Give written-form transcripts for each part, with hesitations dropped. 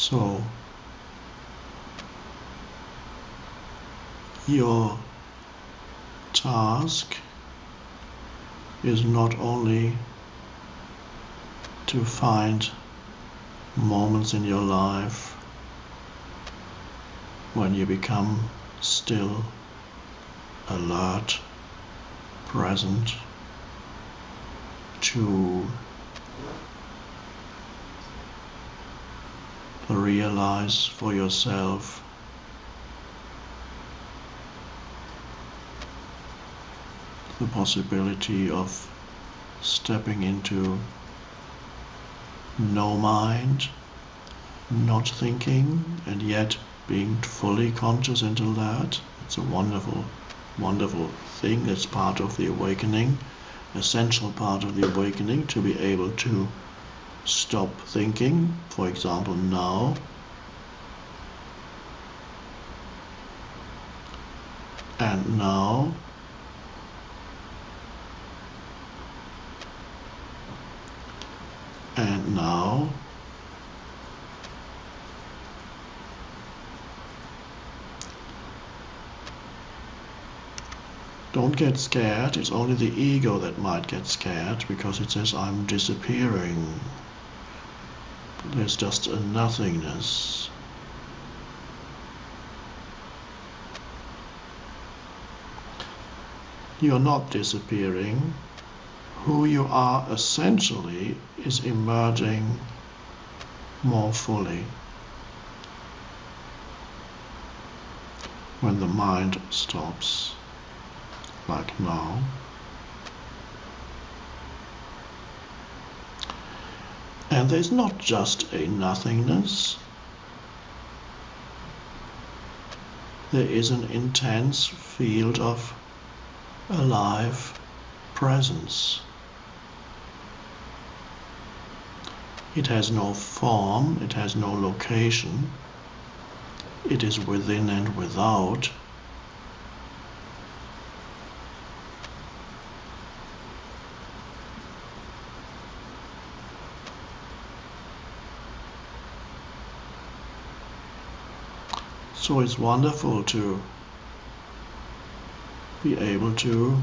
So your task is not only to find moments in your life when you become still, alert, present, to realize for yourself the possibility of stepping into no mind, not thinking, and yet being fully conscious and alert. It's a wonderful, wonderful thing. It's part of the awakening, essential part of the awakening, to be able to stop thinking, for example, now, and now, and now, don't get scared. It's only the ego that might get scared because it says, I'm disappearing. There's just a nothingness. You're not disappearing. Who you are essentially is emerging more fully when the mind stops, like now. And there's not just a nothingness. There is an intense field of alive presence. It has no form, it has no location. It is within and without. So it's wonderful to be able to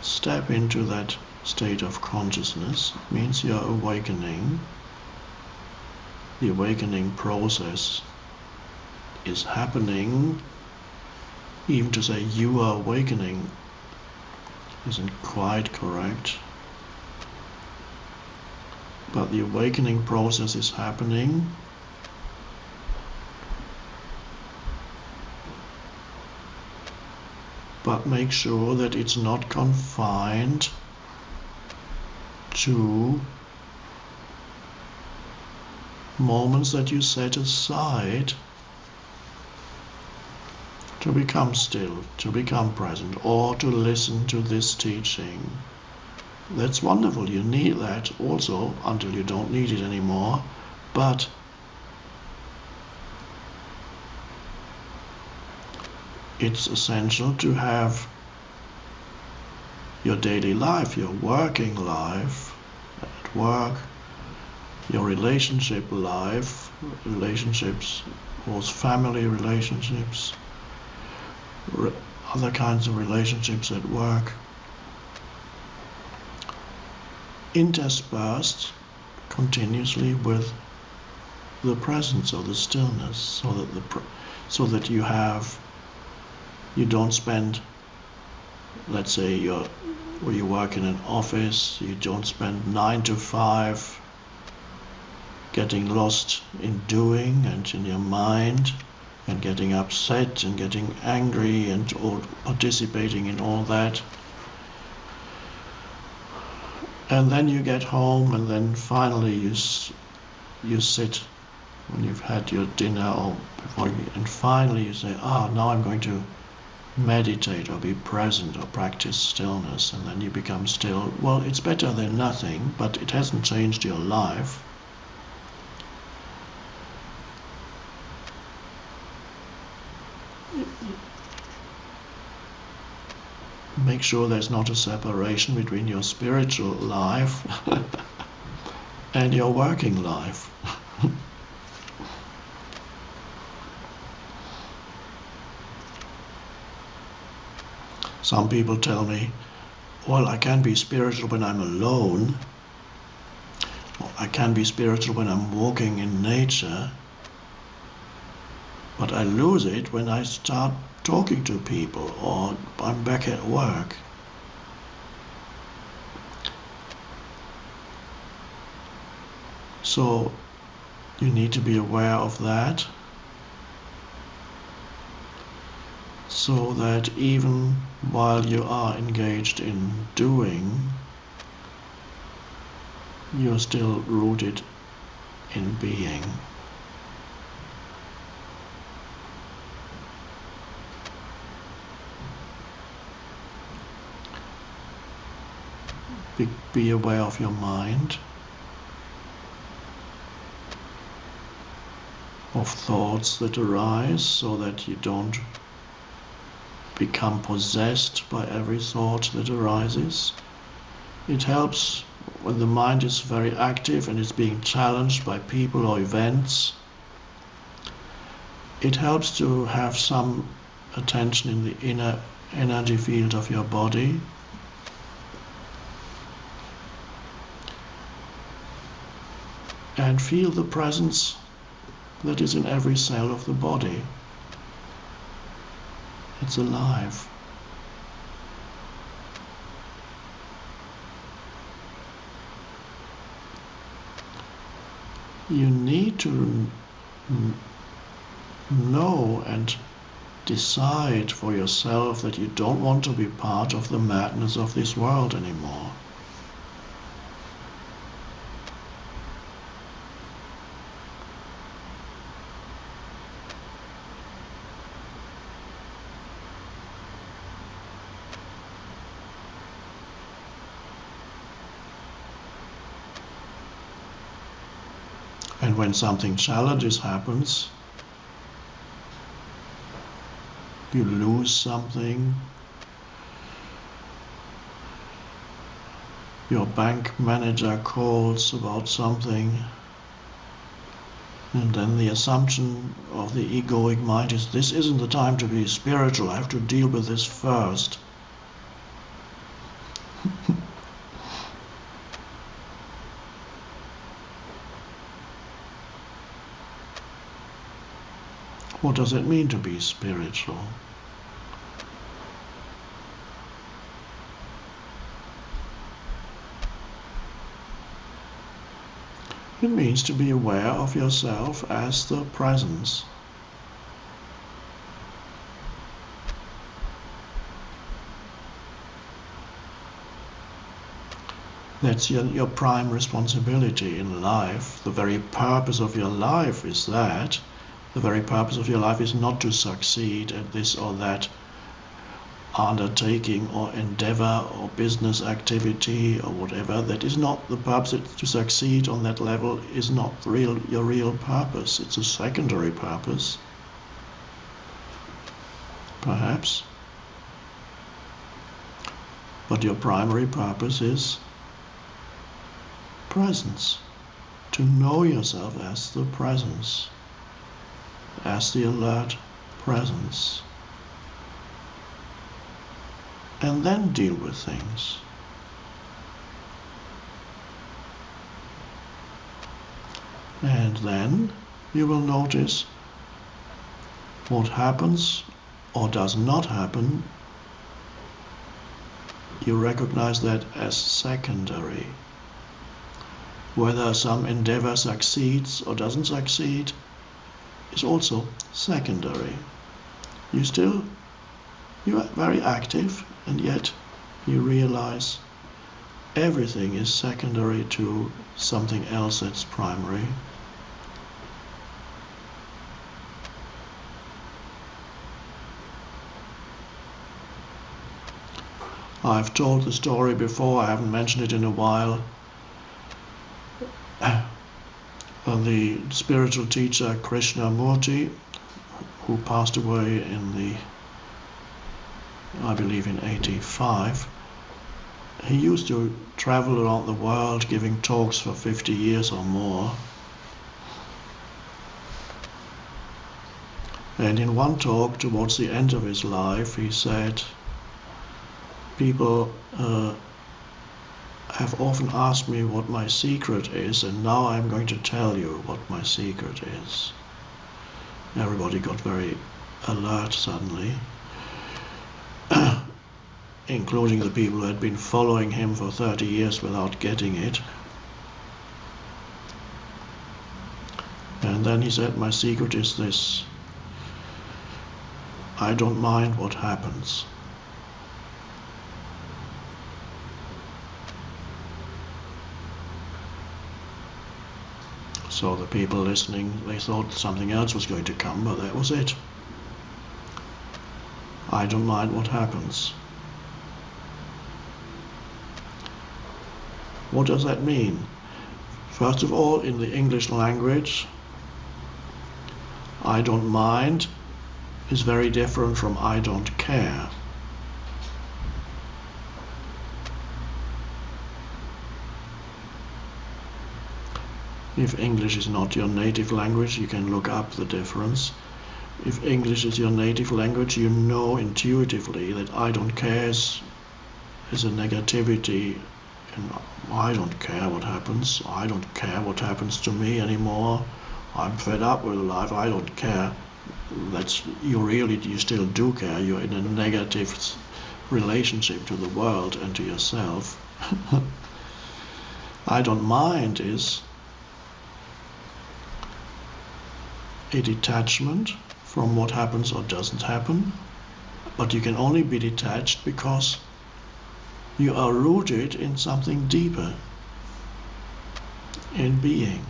step into that state of consciousness. It means you're awakening. The awakening process is happening. Even to say you are awakening isn't quite correct. But the awakening process is happening. But make sure that it's not confined to moments that you set aside to become still, to become present, or to listen to this teaching. That's wonderful. You need that also until you don't need it anymore. But it's essential to have your daily life, your working life, at work, your relationship life, relationships, both family relationships, other kinds of relationships at work, interspersed continuously with the presence of the stillness, so that you don't spend, let's say you work in an office, you don't spend 9 to 5 getting lost in doing and in your mind and getting upset and getting angry and all participating in all that. And then you get home and then finally you sit when you've had your dinner or before and finally you say, now I'm going to meditate or be present or practice stillness, and then you become still. Well, it's better than nothing, but it hasn't changed your life. Make sure there's not a separation between your spiritual life and your working life. Some people tell me, well, I can be spiritual when I'm alone. Or I can be spiritual when I'm walking in nature. But I lose it when I start talking to people or I'm back at work. So you need to be aware of that, so that even while you are engaged in doing, you're still rooted in being. Be aware of your mind, of thoughts that arise, so that you don't become possessed by every thought that arises. It helps when the mind is very active and is being challenged by people or events. It helps to have some attention in the inner energy field of your body. And feel the presence that is in every cell of the body. It's alive. You need to know and decide for yourself that you don't want to be part of the madness of this world anymore. And when something challenges happens, you lose something, your bank manager calls about something, and then the assumption of the egoic mind is, this isn't the time to be spiritual, I have to deal with this first. What does it mean to be spiritual? It means to be aware of yourself as the presence. That's your prime responsibility in life. The very purpose of your life is that. The very purpose of your life is not to succeed at this or that undertaking or endeavor or business activity or whatever. That is not the purpose. To succeed on that level is not your real purpose. It's a secondary purpose, perhaps. But your primary purpose is presence. To know yourself as the presence, as the alert presence. And then deal with things. And then you will notice what happens or does not happen. You recognize that as secondary. Whether some endeavor succeeds or doesn't succeed is also secondary. You are very active, and yet you realize everything is secondary to something else that's primary. I've told the story before, I haven't mentioned it in a while. The spiritual teacher Krishnamurti, who passed away I believe in 85, he used to travel around the world giving talks for 50 years or more. And in one talk towards the end of his life, he said, people have often asked me what my secret is, and now I'm going to tell you what my secret is. Everybody got very alert suddenly, including the people who had been following him for 30 years without getting it. And then he said, my secret is this: I don't mind what happens. So the people listening, they thought something else was going to come, but that was it. I don't mind what happens. What does that mean? First of all, in the English language, I don't mind is very different from I don't care. If English is not your native language, you can look up the difference. If English is your native language, you know intuitively that I don't care is a negativity, and I don't care what happens. I don't care what happens to me anymore. I'm fed up with life. I don't care. You still do care. You're in a negative relationship to the world and to yourself. I don't mind is a detachment from what happens or doesn't happen, but you can only be detached because you are rooted in something deeper, in being.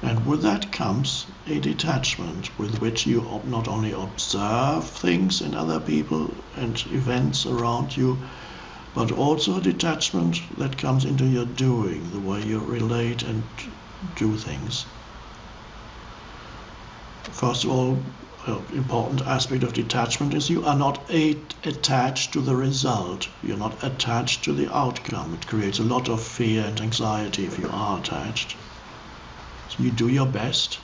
And with that comes a detachment with which you not only observe things in other people and events around you, but also a detachment that comes into your doing, the way you relate and do things. First of all, an important aspect of detachment is you are not attached to the result. You're not attached to the outcome. It creates a lot of fear and anxiety if you are attached. So you do your best.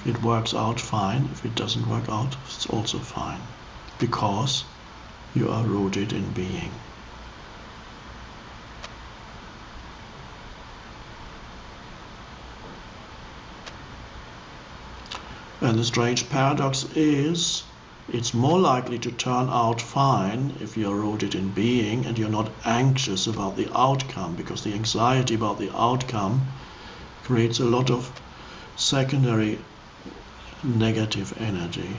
If it works out, fine. If it doesn't work out, it's also fine. Because you are rooted in being. And the strange paradox is, it's more likely to turn out fine if you're rooted in being and you're not anxious about the outcome, because the anxiety about the outcome creates a lot of secondary negative energy.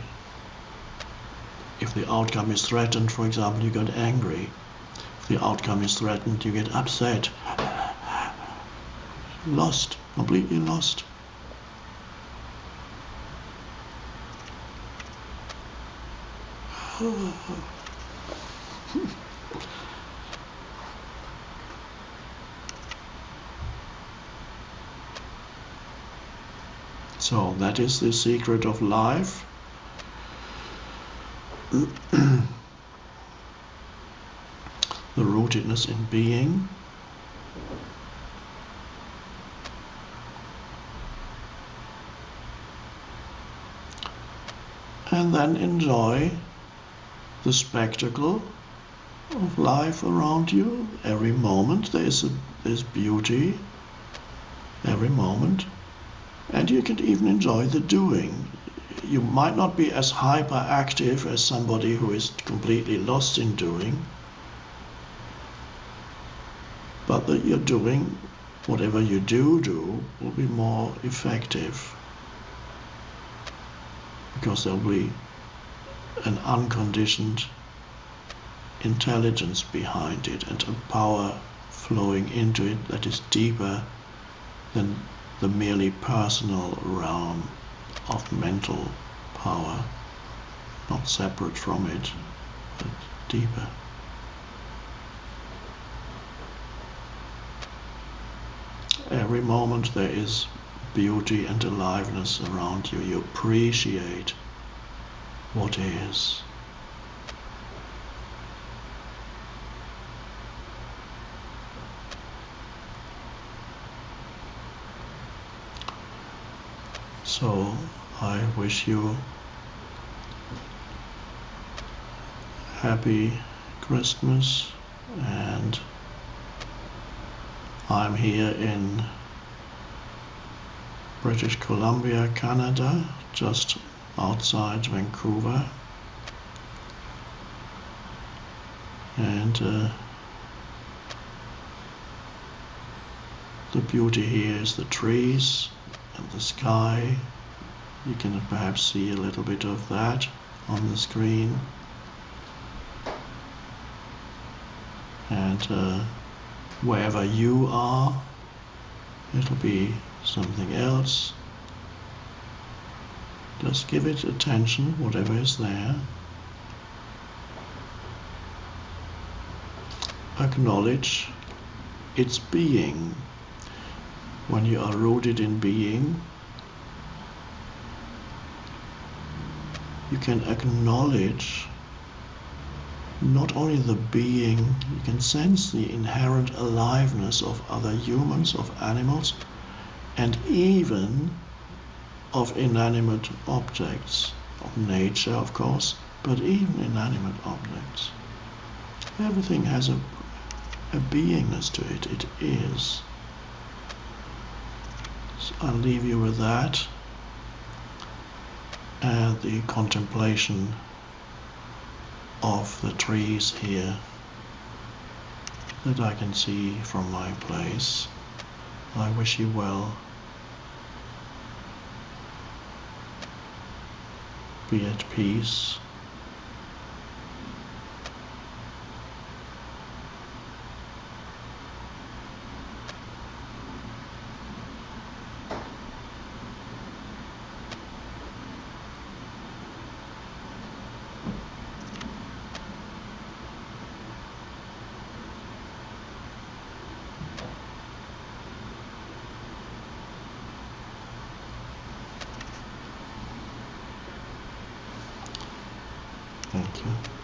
If the outcome is threatened, for example, you get angry. If the outcome is threatened, you get upset. Lost, completely lost. So that is the secret of life. The rootedness in being. And then enjoy the spectacle of life around you. Every moment there's beauty, every moment. And you can even enjoy the doing. You might not be as hyperactive as somebody who is completely lost in doing, but that you're doing whatever you do will be more effective, because there'll be an unconditioned intelligence behind it and a power flowing into it that is deeper than the merely personal realm of mental power, not separate from it, but deeper. Every moment there is beauty and aliveness around you. You appreciate what is. So I wish you happy Christmas, and I'm here in British Columbia, Canada, just outside Vancouver, and the beauty here is the trees and the sky. You can perhaps see a little bit of that on the screen, and wherever you are, it'll be something else. Just give it attention, whatever is there. Acknowledge its being. When you are rooted in being, you can acknowledge not only the being, you can sense the inherent aliveness of other humans, of animals, and even of inanimate objects, of nature of course, but even inanimate objects. Everything has a beingness to it. It is. So I'll leave you with that and the contemplation of the trees here that I can see from my place. I wish you well. Be at peace. Thank you.